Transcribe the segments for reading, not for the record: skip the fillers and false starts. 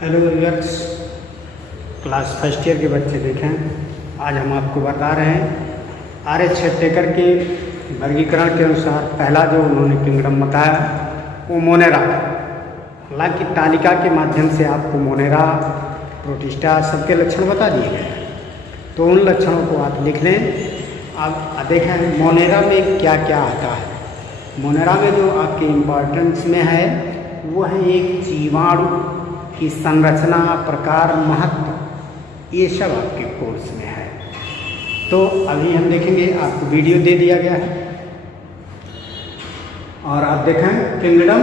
Hello viewers, class first year के बच्चे देखें। आज हम आपको बता रहे हैं आर्य छत्तेकर के वर्गीकरण के अनुसार पहला जो उन्होंने किंगडम बताया वो मोनेरा। हालांकि तालिका के माध्यम से आपको मोनेरा, प्रोटिस्टा सबके लक्षण बता दिए गए हैं, तो उन लक्षणों को आप लिख लें। अब देखें मोनेरा में क्या क्या आता है। मोनेरा में जो आपके इम्पोर्टेंस में है वो है एक जीवाणु की संरचना, प्रकार, महत्व, ये सब आपके कोर्स में है। तो अभी हम देखेंगे, आपको वीडियो दे दिया गया है और आप देखें kingdom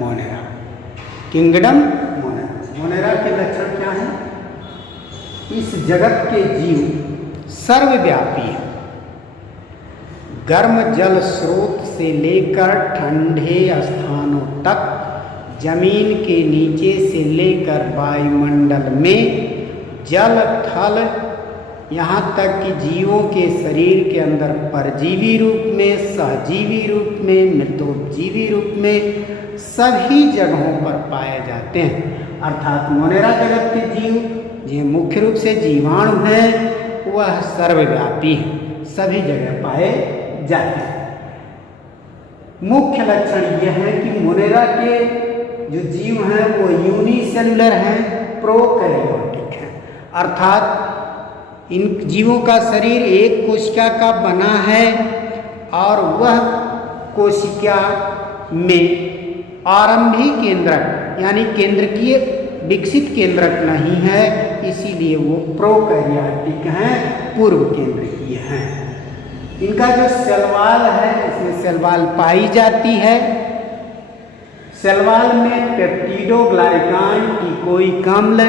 Monera. Kingdom Monera, Monera के लक्षण क्या हैं? इस जगत के जीव सर्वव्यापी हैं। गर्म जल स्रोत से लेकर ठंडे स्थानों तक, जमीन के नीचे से लेकर वायुमंडल में, जल थल, यहाँ तक कि जीवों के शरीर के अंदर परजीवी रूप में, सहजीवी रूप में, मृतोपजीवी रूप में सभी जगहों पर पाए जाते हैं। अर्थात मोनेरा जगत के जीव जो मुख्य रूप से जीवाणु हैं वह सर्वव्यापी हैं, सभी जगह पाए जाते हैं। मुख्य लक्षण यह है कि मोनेरा के जो जीव हैं वो यूनिसेलुलर हैं, प्रोकैरियोटिक हैं। अर्थात इन जीवों का शरीर एक कोशिका का बना है और वह कोशिका में आरंभी केंद्रक यानी केंद्रकीय विकसित केंद्रक नहीं है, इसीलिए वो प्रोकैरियोटिक हैं, पूर्व केंद्रकीय हैं। इनका जो सेलवाल है, इसमें सेलवाल पाई जाती है। सेलवाल में पेप्टिडोग्लाइकान की कोई अम्ल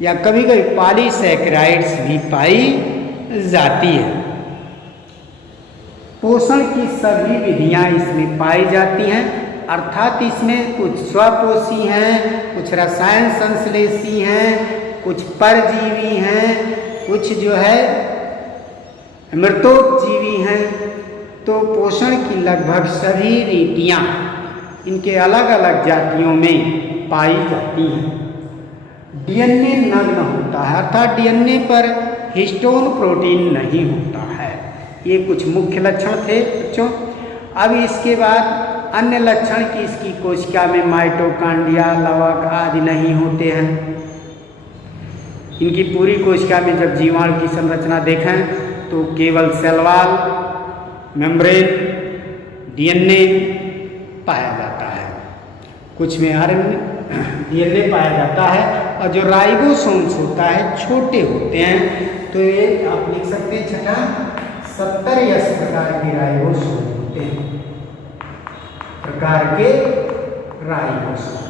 या कभी कभी पॉलीसैकेराइड्स भी पाई जाती है। पोषण की सभी विधियां इसमें पाई जाती हैं, अर्थात इसमें कुछ स्वपोषी हैं, कुछ रसायन संश्लेषी हैं, कुछ परजीवी हैं, कुछ जो है मृतोपजीवी हैं। तो पोषण की लगभग सभी रीतियां इनके अलग अलग जातियों में पाई जाती हैं। डीएनए नग्न होता है, अर्थात डीएनए पर हिस्टोन प्रोटीन नहीं होता है। ये कुछ मुख्य लक्षण थे बच्चों। अब इसके बाद अन्य लक्षण कि इसकी कोशिका में माइटोकॉन्ड्रिया, लवक आदि नहीं होते हैं। इनकी पूरी कोशिका में जब जीवाणु की संरचना देखें तो केवल सेलवाल, मेम्ब्रेन, डीएनए पाया जाता है। कुछ में आरएनए, डीएनए पाया जाता है और जो राइबोसोम्स होता है छोटे होते हैं। तो ये आप लिख सकते हैं छठा 70 प्रकार के राइबोसोम होते हैं, प्रकार के राइबोसोम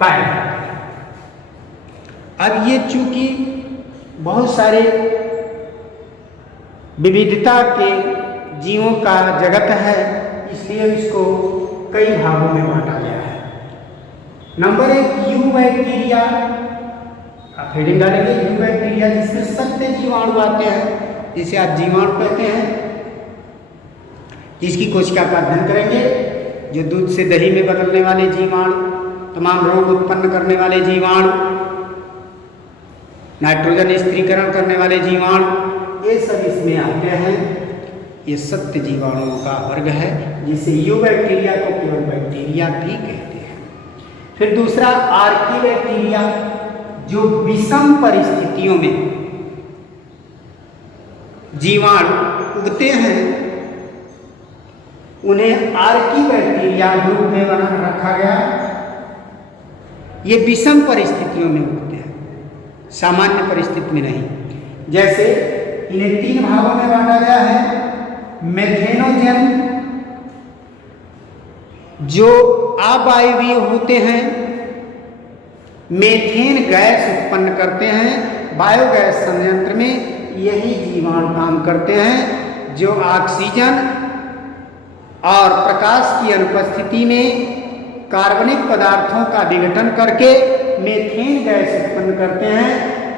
पाए जाते हैं। अब ये चूंकि बहुत सारे विविधता के जीवों का जगत है, इसलिए इसको कई भागों में बांटा गया है। नंबर 1 यू बैक्टीरिया, आप हेडिंग डालेंगे यू बैक्टीरिया, जिसमें सत्य जीवाणु आते हैं, जिसे आप जीवाणु कहते हैं, जिसकी कोशिका का अध्ययन करेंगे। जो दूध से दही में बदलने वाले जीवाणु, तमाम रोग उत्पन्न करने वाले जीवाणु, नाइट्रोजन स्थिरीकरण करने वाले जीवाणु, ये सब इसमें आते हैं। ये सत्य जीवाणुओं का वर्ग है, जिसे यू बैक्टीरिया को केवल बैक्टीरिया भी कहते हैं। फिर दूसरा आर्कीबैक्टीरिया, जो विषम परिस्थितियों में जीवाणु उगते हैं, उन्हें आर्कीबैक्टीरिया ग्रुप में बना रखा गया। ये विषम परिस्थितियों में उगते हैं, सामान्य परिस्थिति में नहीं। जैसे इन्हें 3 भागों में बांटा गया है। मेथेनोजन, जो अवायवीय होते हैं, मेथेन गैस उत्पन्न करते हैं। बायोगैस संयंत्र में यही जीवाणु काम करते हैं, जो ऑक्सीजन और प्रकाश की अनुपस्थिति में कार्बनिक पदार्थों का विघटन करके मेथेन गैस उत्पन्न करते हैं,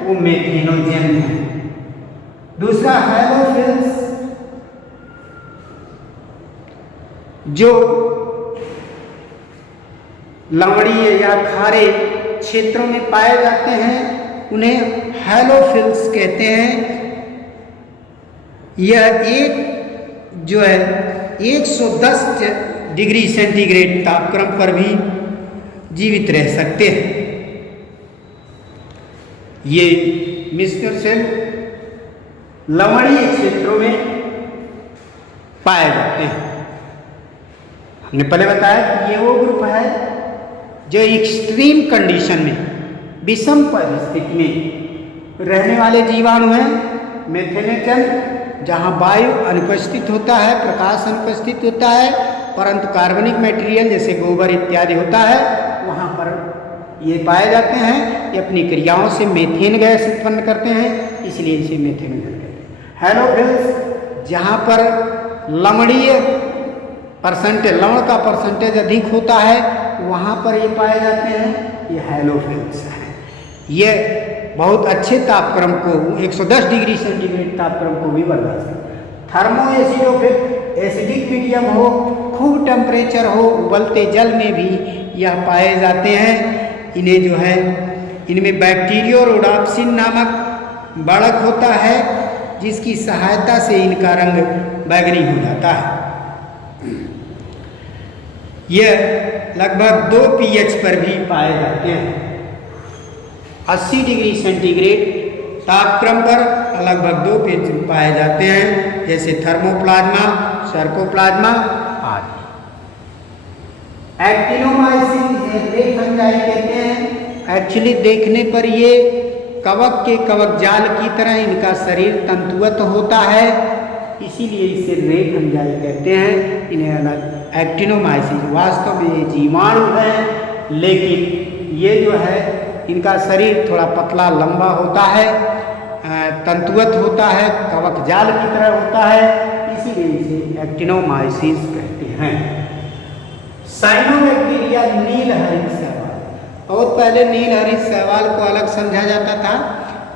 वो मेथेनोजन है। दूसरा हैलोफिल्स, जो लवणीय या खारे क्षेत्रों में पाए जाते हैं, उन्हें हैलोफिल्स कहते हैं। यह एक जो है 110 डिग्री सेंटीग्रेड तापक्रम पर भी जीवित रह सकते हैं। ये मिस्टर सेल लवणीय क्षेत्रों में पाए जाते हैं। हमने पहले बताया कि ये वो ग्रुप है जो एक्सट्रीम कंडीशन में, विषम परिस्थिति में रहने वाले जीवाणु हैं। मेथेनेटन, जहाँ वायु अनुपस्थित होता है, प्रकाश अनुपस्थित होता है, परंतु कार्बनिक मटेरियल जैसे गोबर इत्यादि होता है, वहाँ पर ये पाए जाते हैं। ये अपनी क्रियाओं से मीथेन गैस उत्पन्न करते हैं, इसलिए इसे मीथेन कहते हैं। हैलोफिल्स, जहाँ पर लवणीय परसेंटेज, लवण का परसेंटेज अधिक होता है, वहाँ पर ये पाए जाते हैं, ये हैलोफिल्स हैं। ये बहुत अच्छे तापक्रम को, 110 डिग्री सेंटीग्रेड तापक्रम को भी बर्दाश्त करते हैं। थर्मो एसिडोफिल, एसिडिक मीडियम हो, खूब टेम्परेचर हो, उबलते जल में भी यह पाए जाते हैं। इन्हें जो है, इनमें बैक्टीरियोरोडाप्सिन नामक बढ़क होता है, जिसकी सहायता से इनका रंग बैंगनी हो जाता है। यह लगभग 2 pH पर भी पाए जाते हैं। 80 डिग्री सेंटीग्रेड तापक्रम पर लगभग 2 pH पाए जाते हैं, जैसे थर्मोप्लाज्मा, सर्कोप्लाज्मा आदि। एक्टिनोमाइसिन रे फंजाई कहते हैं। एक्चुअली देखने पर ये कवक के कवक जाल की तरह इनका शरीर तंतुवत होता है, इसीलिए इसे रे फंजाई कहते हैं। इन्हें अलग एक्टिनोमाइसिन, वास्तव में ये जीवाणु हैं, लेकिन ये जो है इनका शरीर थोड़ा पतला लंबा होता है, तंतुवत होता है, कवक जाल की तरह होता है, इसीलिए इसे एक्टिनोमाइसिस कहते हैं। साइनोबैक्टीरिया नीलहरित शैवाल, बहुत पहले नीलहरित शैवाल को अलग समझा जाता था,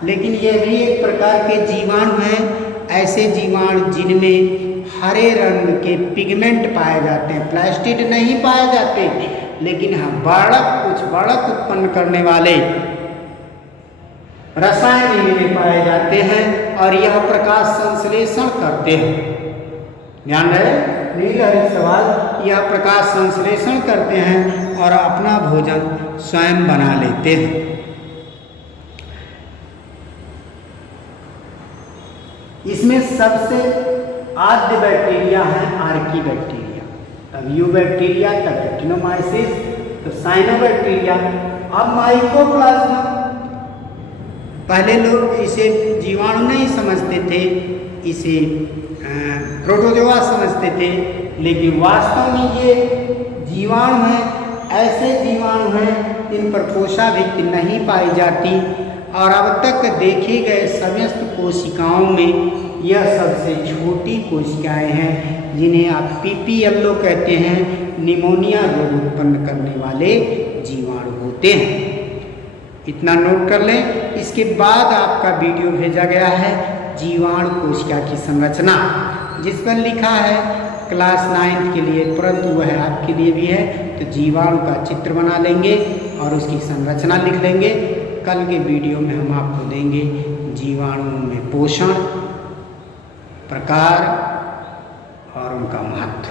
लेकिन ये भी एक प्रकार के जीवाणु हैं। ऐसे जीवाणु जिनमें हरे रंग के पिगमेंट पाए जाते हैं, प्लास्टिड नहीं पाए जाते, लेकिन हाँ कुछ बढ़क उत्पन्न करने वाले रसायन इनमें पाए जाते हैं और यह प्रकाश संश्लेषण करते हैं। ध्यान रहे, नीलहरित शैवाल यह प्रकाश संश्लेषण करते हैं और अपना भोजन स्वयं बना लेते हैं। इसमें सबसे आद्य बैक्टीरिया है आर्कीबैक्टीरिया, तब यूबैक्टीरिया, तब एक्टिनोमाइसिस, तो साइनोबैक्टीरिया। अब माइकोप्लाज्मा, पहले लोग इसे जीवाणु नहीं समझते थे, इसे प्रोटोजोआ समझते थे, लेकिन वास्तव में ये जीवाणु हैं। ऐसे जीवाणु हैं जिन पर कोशाभित्ति नहीं पाई जाती और अब तक देखे गए समस्त कोशिकाओं में यह सबसे छोटी कोशिकाएं हैं, जिन्हें आप पीपीएलओ कहते हैं। निमोनिया रोग उत्पन्न करने वाले जीवाणु होते हैं। इतना नोट कर लें। इसके बाद आपका वीडियो भेजा गया है जीवाणु कोशिका की संरचना, जिस पर लिखा है क्लास 9 के लिए, परंतु वह आपके लिए भी है। तो जीवाणु का चित्र बना लेंगे और उसकी संरचना लिख लेंगे। कल के वीडियो में हम आपको देंगे जीवाणुओं में पोषण, प्रकार और उनका महत्व।